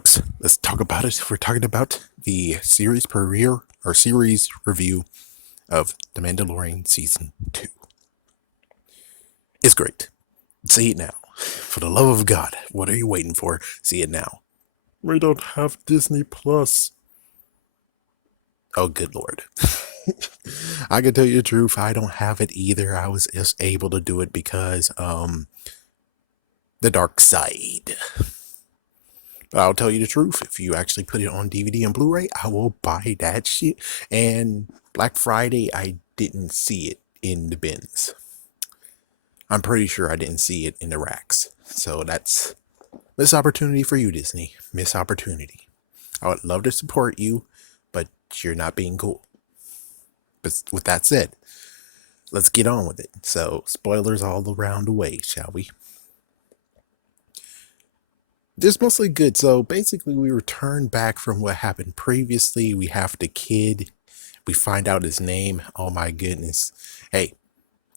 folks, let's talk about it. We're talking about the series premiere or series review of The Mandalorian Season 2. It's great. See it now. For the love of God, what are you waiting for? See it now. We don't have Disney Plus. Oh, good Lord. I can tell you the truth, I don't have it either. I was just able to do it because, the dark side. But I'll tell you the truth. If you actually put it on DVD and Blu-ray, I will buy that shit. And Black Friday, I didn't see it in the bins. I'm pretty sure I didn't see it in the racks. So that's missed opportunity for you, Disney. Missed opportunity. I would love to support you, but you're not being cool. But with that said, let's get on with it. So, spoilers all around the way, shall we? This mostly good. So basically, we return back from what happened previously. We have the kid. We find out his name. Oh my goodness. Hey,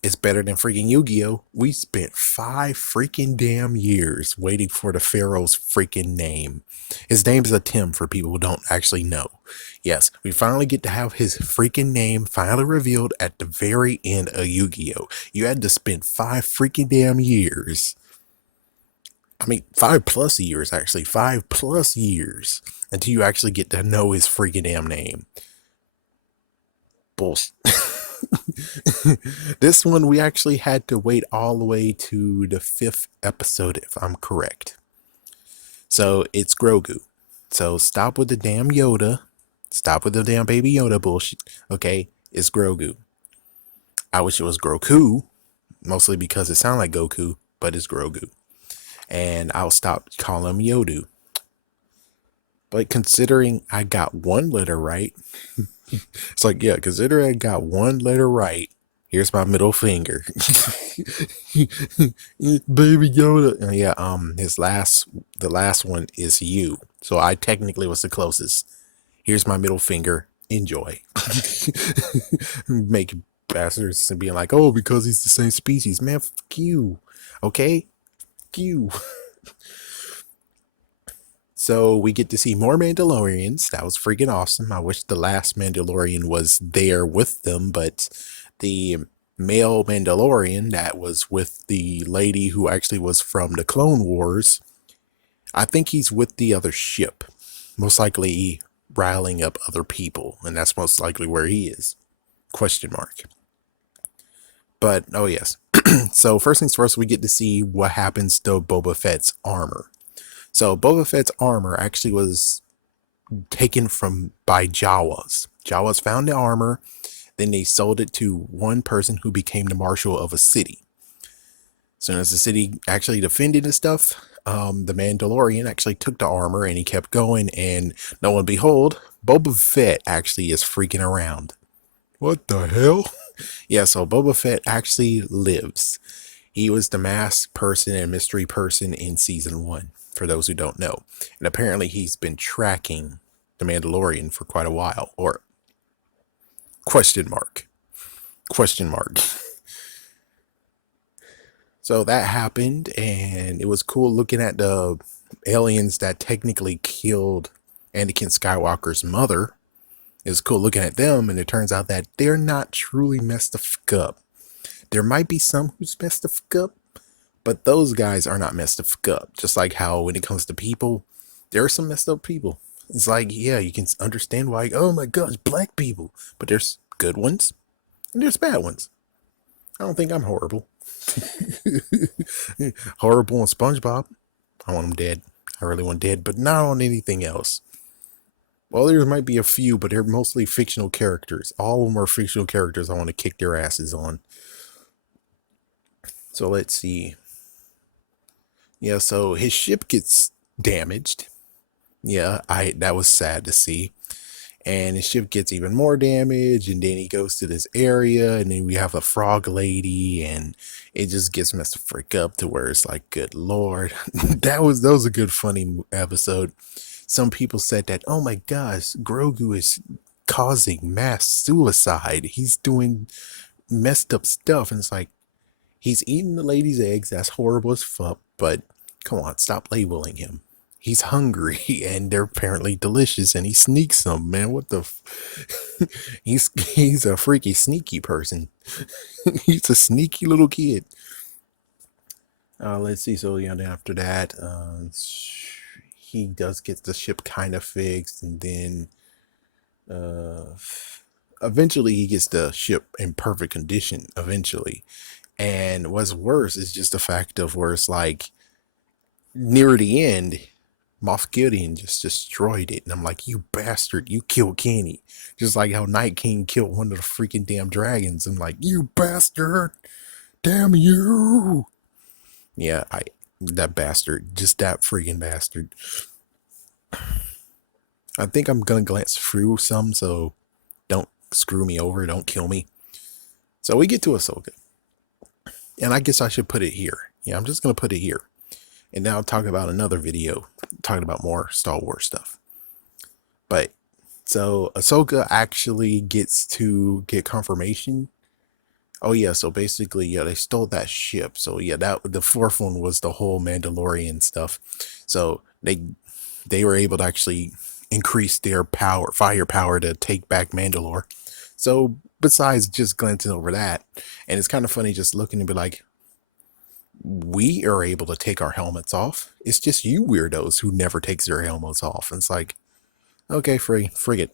it's better than freaking Yu-Gi-Oh! We spent 5 freaking damn years waiting for the Pharaoh's freaking name. His name is a Tim for people who don't actually know. Yes, we finally get to have his freaking name finally revealed at the very end of Yu-Gi-Oh! You had to spend 5 freaking damn years. I mean, 5 plus years, actually. 5 plus years until you actually get to know his freaking damn name. Bullshit. This one, we actually had to wait all the way to the 5th episode, if I'm correct. So, it's Grogu. So, stop with the damn Yoda. Stop with the damn baby Yoda bullshit. Okay, it's Grogu. I wish it was Groku, mostly because it sounded like Goku, but it's Grogu. And I'll stop calling him Yodu. But considering I got one letter right, it's like, yeah, considering I got one letter right, here's my middle finger. Baby Yoda. Yeah, the last one is you. So I technically was the closest. Here's my middle finger. Enjoy. Make bastards and being like, oh, because he's the same species. Man, fuck you. Okay? You. So we get to see more Mandalorians. That was freaking awesome. I wish the last Mandalorian was there with them, but the male Mandalorian that was with the lady who actually was from the Clone Wars, I think he's with the other ship, most likely riling up other people, and that's most likely where he is. Question mark. But oh yes. So first things first, we get to see what happens to Boba Fett's armor. So Boba Fett's armor actually was taken from by Jawas. Jawas found the armor, then they sold it to one person who became the marshal of a city. So as the city actually defended and stuff, the Mandalorian actually took the armor and he kept going, and lo and behold, Boba Fett actually is freaking around. What the hell? Yeah, so Boba Fett actually lives. He was the masked person and mystery person in season 1, for those who don't know. And apparently he's been tracking the Mandalorian for quite a while. Or question mark. Question mark. So that happened, and it was cool looking at the aliens that technically killed Anakin Skywalker's mother. It was cool looking at them, and it turns out that they're not truly messed the fuck up. There might be some who's messed the fuck up, but those guys are not messed the fuck up. Just like how when it comes to people, there are some messed up people. It's like, yeah, you can understand why, oh my gosh, black people. But there's good ones, and there's bad ones. I don't think I'm horrible. Horrible on SpongeBob. I want him dead. I really want dead, but not on anything else. Well, there might be a few, but they're mostly fictional characters. All of them are fictional characters I want to kick their asses on. So let's see. Yeah, so his ship gets damaged. Yeah, that was sad to see. And his ship gets even more damage, and then he goes to this area, and then we have a frog lady, and it just gets messed the frick up to where it's like, good lord. that was a good funny episode. Some people said that, oh my gosh, Grogu is causing mass suicide. He's doing messed up stuff. And it's like, he's eating the lady's eggs. That's horrible as fuck. But come on, stop labeling him. he's hungry and they're apparently delicious and he sneaks them, man. What the he's a freaky sneaky person. He's a sneaky little kid. Let's see. So yeah, then after that, he does get the ship kind of fixed, and then uh, eventually he gets the ship in perfect condition. Eventually, and what's worse is just the fact of where it's like near the end, Moff Gideon just destroyed it, and I'm like, you bastard, you killed Kenny, just like how Night King killed one of the freaking damn dragons. I'm like, you bastard, damn you. Yeah, that bastard, just that freaking bastard. I think I'm gonna glance through some, so don't screw me over, don't kill me. So we get to Ahsoka, and I guess I should put it here. Yeah, I'm just gonna put it here, and now I'll talk about another video talking about more Star Wars stuff. But so Ahsoka actually gets to get confirmation. Oh yeah, so basically, yeah, they stole that ship. So yeah, that the fourth one was the whole Mandalorian stuff. So they were able to actually increase their firepower to take back Mandalore. So besides just glancing over that, and it's kind of funny just looking and be like, we are able to take our helmets off. It's just you weirdos who never takes their helmets off. And it's like, okay, frigate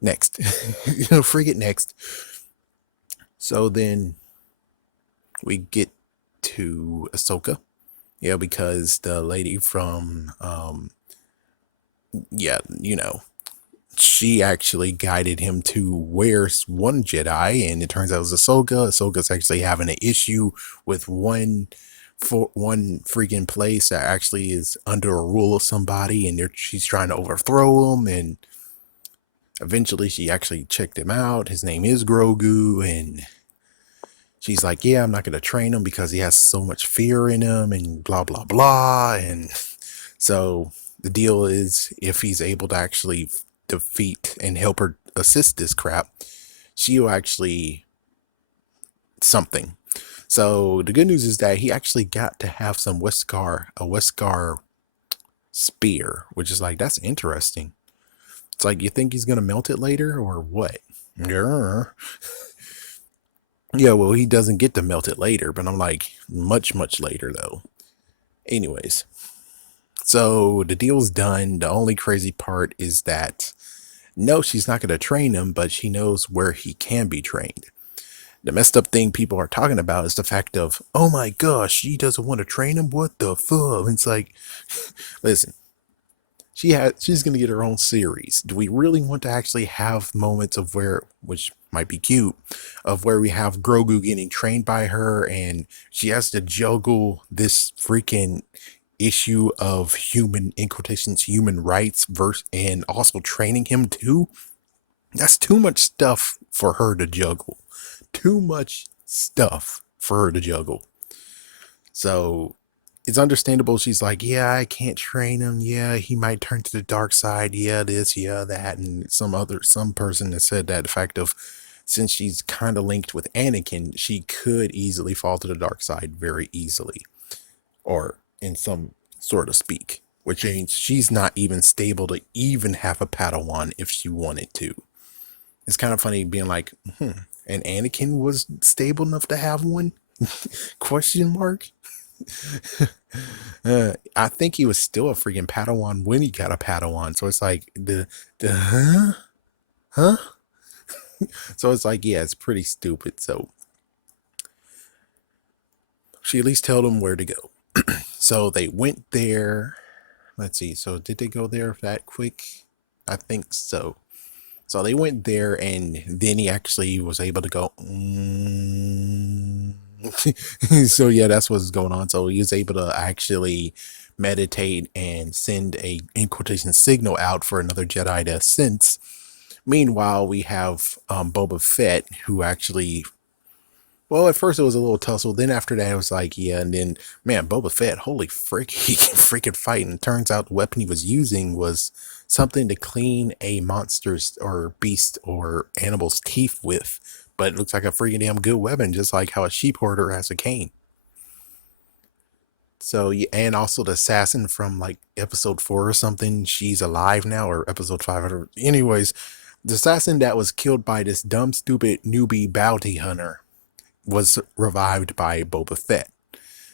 next, frigate next. So then we get to Ahsoka, yeah, because the lady from yeah, she actually guided him to where's one Jedi, and it turns out it was Ahsoka. Ahsoka's actually having an issue with one freaking place that actually is under a rule of somebody, and she's trying to overthrow him. And eventually, she actually checked him out. His name is Grogu, and she's like, "Yeah, I'm not gonna train him because he has so much fear in him," and blah blah blah. And so the deal is, if he's able to actually defeat and help her assist this crap, she'll actually something. So the good news is that he actually got to have a Weskar spear, which is like, that's interesting. It's like, you think he's gonna melt it later or what? Yeah. Yeah, well, he doesn't get to melt it later, but I'm like, much later though. Anyways, so the deal's done. The only crazy part is that no, she's not going to train him, but she knows where he can be trained. The messed up thing people are talking about is the fact of, oh my gosh, she doesn't want to train him. What the fuck? It's like, listen, she's going to get her own series. Do we really want to actually have moments of where, which might be cute, of where we have Grogu getting trained by her and she has to juggle this freaking issue of in quotations, human rights versus, and also training him too? That's too much stuff for her to juggle. Too much stuff for her to juggle. So it's understandable. She's like, yeah, I can't train him. Yeah, he might turn to the dark side. Yeah, this, yeah, that. And some person has said that the fact of, since she's kind of linked with Anakin, she could easily fall to the dark side very easily. Or in some sort of speak, which means she's not even stable to even have a Padawan if she wanted to. It's kind of funny being like, and Anakin was stable enough to have one? Question mark. I think he was still a freaking Padawan when he got a Padawan. So it's like the huh? So it's like, yeah, it's pretty stupid. So she at least told him where to go. So they went there. Let's see. So did they go there that quick? I think so. So they went there, and then he actually was able to go. So yeah, that's what's going on. So he was able to actually meditate and send a, in quotation, signal out for another Jedi to sense. Meanwhile, we have Boba Fett, who actually, well, at first it was a little tussle. Then after that, it was like, yeah. And then, man, Boba Fett, holy frick, he can freaking fight. And it turns out the weapon he was using was something to clean a monster's or beast or animal's teeth with. But it looks like a freaking damn good weapon, just like how a sheep hoarder has a cane. So yeah, and also the assassin from like episode 4 or something, she's alive now, or episode 5. Anyways, the assassin that was killed by this dumb, stupid newbie bounty hunter was revived by Boba Fett.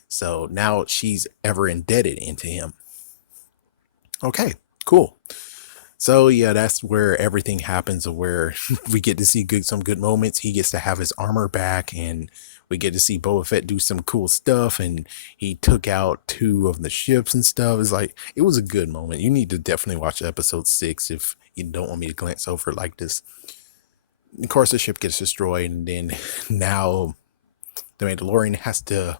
So now she's ever indebted into him. Okay, cool. So yeah, that's where everything happens, where we get to see some good moments. He gets to have his armor back, and we get to see Boba Fett do some cool stuff, and he took out 2 of the ships and stuff. It's like, it was a good moment. You need to definitely watch episode 6 if you don't want me to glance over it like this. Of course, the ship gets destroyed, and then now the Mandalorian has to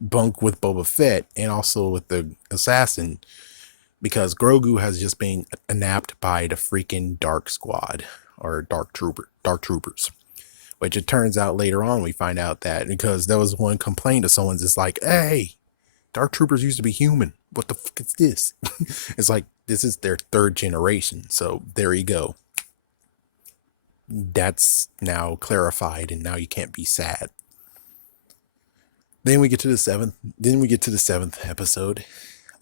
bunk with Boba Fett and also with the assassin, because Grogu has just been napped by the freaking Dark Squad, or Dark Troopers. Which it turns out later on, we find out that because there was one complaint of someone's, it's like, hey, Dark Troopers used to be human. What the fuck is this? It's like, this is their 3rd generation. So there you go. That's now clarified, and now you can't be sad. Then we get to the 7th episode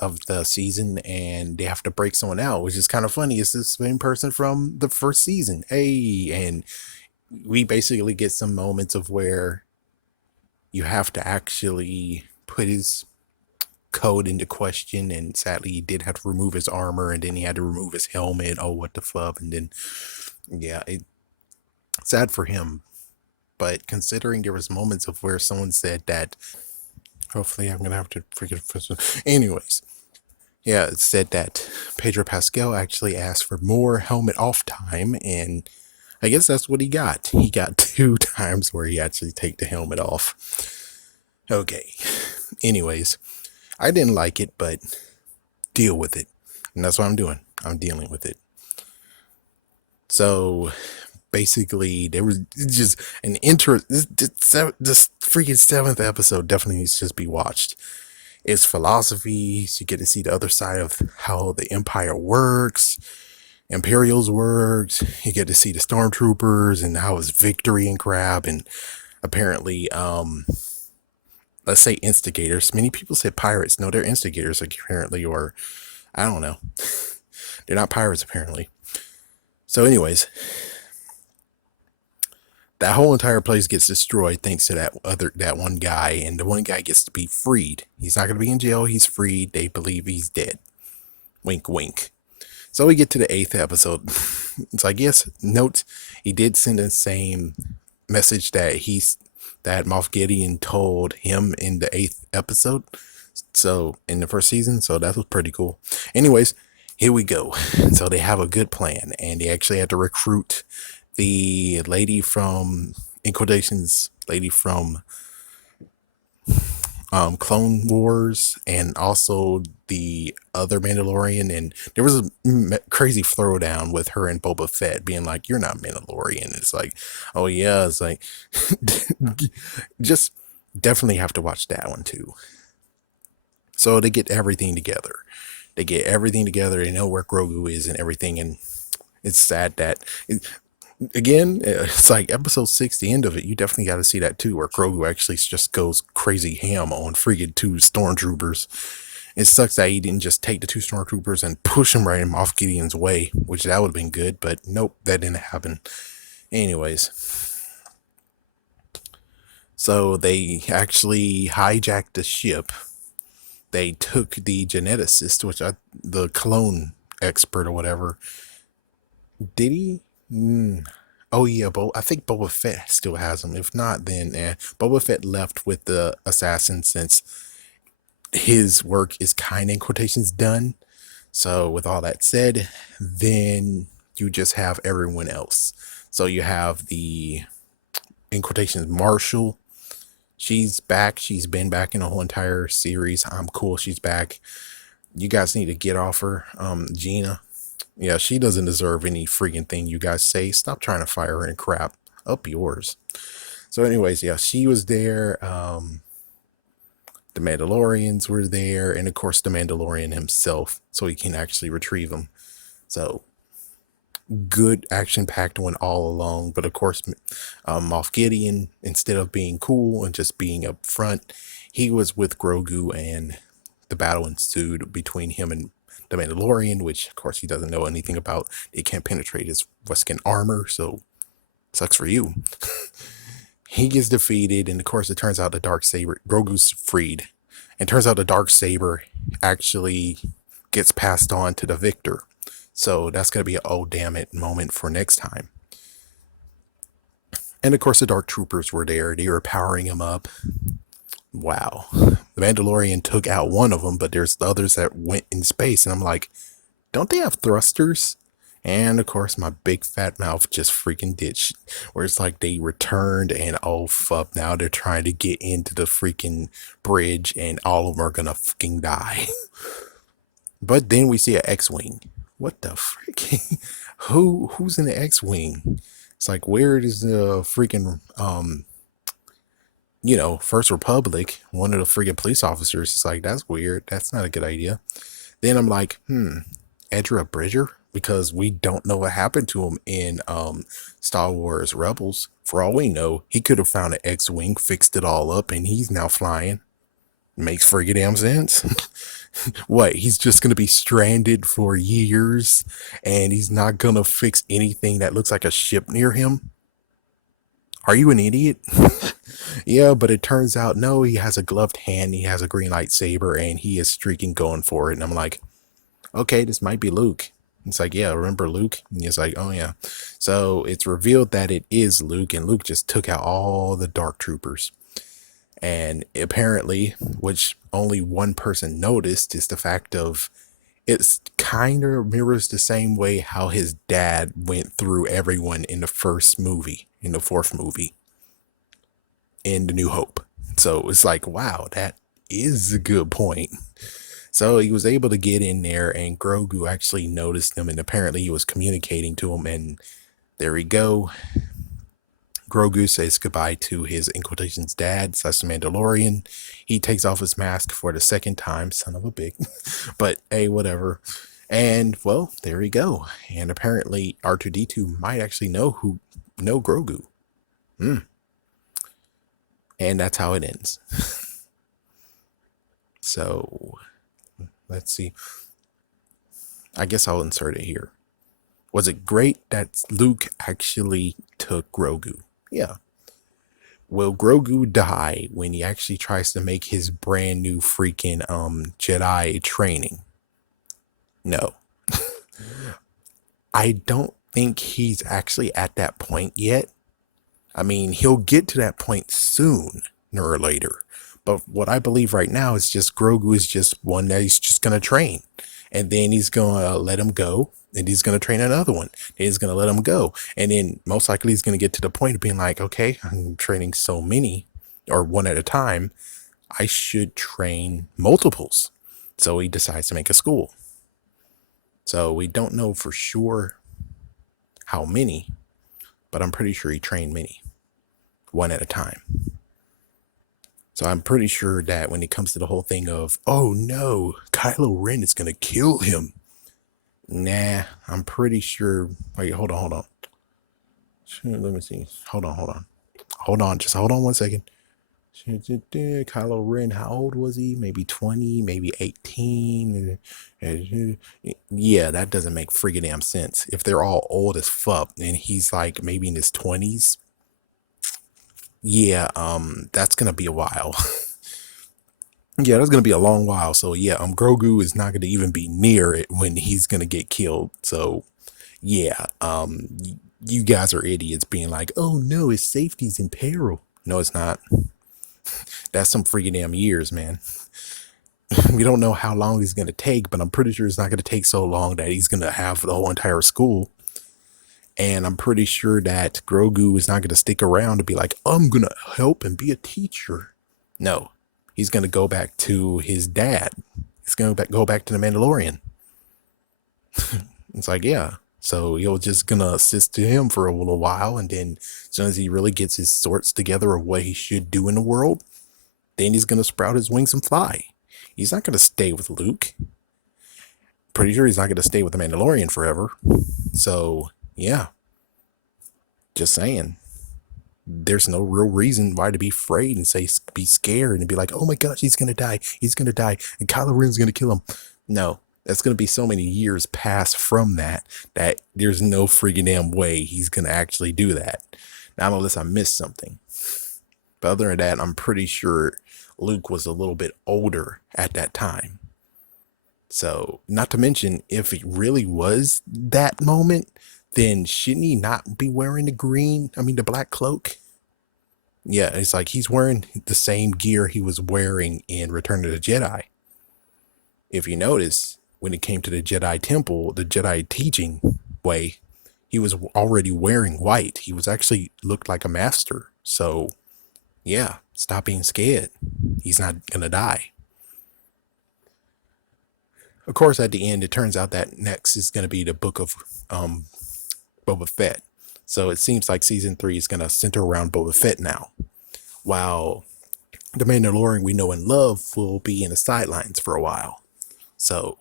of the season, and they have to break someone out, which is kind of funny. It's the same person from the first season. Hey, and we basically get some moments of where you have to actually put his code into question, and sadly he did have to remove his armor, and then he had to remove his helmet. Oh, what the fuck. And then yeah, sad for him, but considering there was moments of where someone said that, hopefully I'm gonna have to forget. Anyways, yeah, it said that Pedro Pascal actually asked for more helmet off time, and I guess that's what he got. He got 2 times where he actually take the helmet off. Okay. Anyways, I didn't like it, but deal with it. And that's what I'm doing. I'm dealing with it. So basically, there was just an this freaking 7th episode definitely needs to just be watched. It's philosophy. So you get to see the other side of how the Empire works, Imperials works. You get to see the stormtroopers and how it's victory and crap. And apparently, let's say instigators. Many people say pirates. No, they're instigators, apparently, or I don't know. They're not pirates, apparently. So anyways, that whole entire place gets destroyed thanks to that one guy, and the one guy gets to be freed. He's not going to be in jail. He's freed. They believe he's dead. Wink, wink. So we get to the 8th episode. So I guess, note, he did send the same message that Moff Gideon told him in the 8th episode. So in the first season. So that was pretty cool. Anyways, here we go. So they have a good plan, and they actually had to recruit the lady from, in quotations, lady from Clone Wars, and also the other Mandalorian. And there was a crazy throwdown with her and Boba Fett being like, you're not Mandalorian. It's like, oh yeah, it's like just definitely have to watch that one too. So they get everything together. They know where Grogu is and everything. And it's sad that again, it's like episode 6, the end of it, you definitely got to see that too, where Grogu actually just goes crazy ham on freaking 2 stormtroopers. It sucks that he didn't just take the 2 stormtroopers and push them right in Moff Gideon's way, which that would have been good, but nope, that didn't happen. Anyways, so they actually hijacked the ship. They took the geneticist, the clone expert or whatever. Did he? Oh yeah, I think Boba Fett still has him. If not, then Boba Fett left with the assassin, since his work is kind of, in quotations, done. So with all that said, then you just have everyone else. So you have the, in quotations, Marshall. She's back. She's been back in the whole entire series. I'm cool. She's back. You guys need to get off her. Gina. Yeah, she doesn't deserve any freaking thing you guys say. Stop trying to fire her and crap. Up yours. So anyways, yeah, she was there. The Mandalorians were there. And of course, the Mandalorian himself. So he can actually retrieve them. So good action-packed one all along. But of course, Moff Gideon, instead of being cool and just being up front, he was with Grogu and the battle ensued between him and the Mandalorian, which of course he doesn't know anything about. They can't penetrate his skin armor, so sucks for you. He gets defeated, and of course it turns out the dark saber Grogu's freed. And turns out the dark saber actually gets passed on to the victor. So that's gonna be an oh damn it moment for next time. And of course the dark troopers were there. They were powering him up. Wow. The Mandalorian took out one of them, but there's the others that went in space, and I'm like, don't they have thrusters? And of course, my big fat mouth just freaking ditched. Where it's like they returned, and oh fuck, now they're trying to get into the freaking bridge, and all of them are gonna fucking die. But then we see an X-wing. What the frick? Who's in the X-wing? It's like, where is the freaking First Republic? One of the freaking police officers is like, that's weird. That's not a good idea. Then I'm like, Ezra Bridger, because we don't know what happened to him in Star Wars Rebels. For all we know, he could have found an X-wing, fixed it all up, and he's now flying. Makes friggin' damn sense. What, he's just gonna be stranded for years, and he's not gonna fix anything that looks like a ship near him? Are you an idiot? Yeah, but it turns out, no, he has a gloved hand, he has a green lightsaber, and he is streaking going for it. And I'm like, okay, this might be Luke. It's like, yeah, remember Luke? And he's like, oh yeah. So it's revealed that it is Luke, and Luke just took out all the dark troopers. And apparently, which only one person noticed, is the fact of it's kind of mirrors the same way how his dad went through everyone in the first movie, in the fourth movie, in The New Hope. So it's like, wow, that is a good point. So he was able to get in there, and Grogu actually noticed him, and apparently he was communicating to him, and there we go. Grogu says goodbye to his, in quotations, dad, slash the Mandalorian. He takes off his mask for the second time, son of a bitch. But hey, whatever. And well, there we go. And apparently R2D2 might actually know Grogu. And that's how it ends. So let's see. I guess I'll insert it here. Was it great that Luke actually took Grogu? Yeah. Will Grogu die when he actually tries to make his brand new freaking Jedi training? No. I don't think he's actually at that point yet. I mean, he'll get to that point soon or later. But what I believe right now is just Grogu is just one that he's just going to train. And then he's going to let him go. And he's going to train another one. And he's going to let him go. And then most likely he's going to get to the point of being like, okay, I'm training so many, or one at a time, I should train multiples. So he decides to make a school. So we don't know for sure how many, but I'm pretty sure he trained many, one at a time. So I'm pretty sure that when it comes to the whole thing of, oh no, Kylo Ren is going to kill him. Nah, I'm pretty sure. Wait, hold on. Let me see. Hold on. Just hold on 1 second. Kylo Ren, how old was he? Maybe 20, maybe 18. Yeah, that doesn't make friggin' damn sense. If they're all old as fuck and he's like maybe in his 20s, yeah, that's gonna be a while. Yeah, that's gonna be a long while. So yeah, Grogu is not gonna even be near it when he's gonna get killed. So yeah, you guys are idiots being like, oh no, his safety's in peril. No, it's not. That's some freaking damn years, man. We don't know how long he's gonna take, but I'm pretty sure it's not gonna take so long that he's gonna have the whole entire school. And I'm pretty sure that Grogu is not gonna stick around to be like, I'm gonna help and be a teacher. No. He's going to go back to his dad. He's going to go back to the Mandalorian. It's like, yeah. So you're just going to assist to him for a little while. And then as soon as he really gets his sorts together of what he should do in the world, then he's going to sprout his wings and fly. He's not going to stay with Luke. Pretty sure he's not going to stay with the Mandalorian forever. So, yeah. Just saying. there's no real reason why to be afraid and say be scared and be like, oh my gosh, he's gonna die, and Kylo Ren's gonna kill him. No, that's gonna be so many years past from that there's no freaking damn way he's gonna actually do that. Now, unless I missed something. But other than that, I'm pretty sure Luke was a little bit older at that time. So, not to mention, if it really was that moment, then shouldn't he not be wearing the black cloak? Yeah, it's like he's wearing the same gear he was wearing in Return of the Jedi. If you notice, when it came to the Jedi Temple, the Jedi teaching way, he was already wearing white. He was actually looked like a master. So, yeah, stop being scared. He's not gonna die. Of course, at the end, it turns out that next is going to be the book of Boba Fett. So it seems like season 3 is going to center around Boba Fett now, while the Mandalorian we know and love will be in the sidelines for a while. So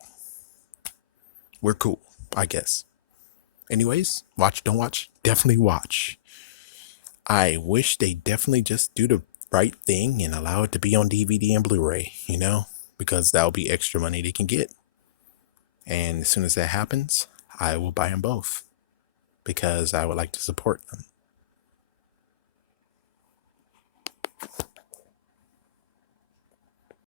we're cool, I guess. Anyways, watch, don't watch, definitely watch. I wish they definitely just do the right thing and allow it to be on DVD and Blu-ray, because that'll be extra money they can get. And as soon as that happens, I will buy them both because I would like to support them.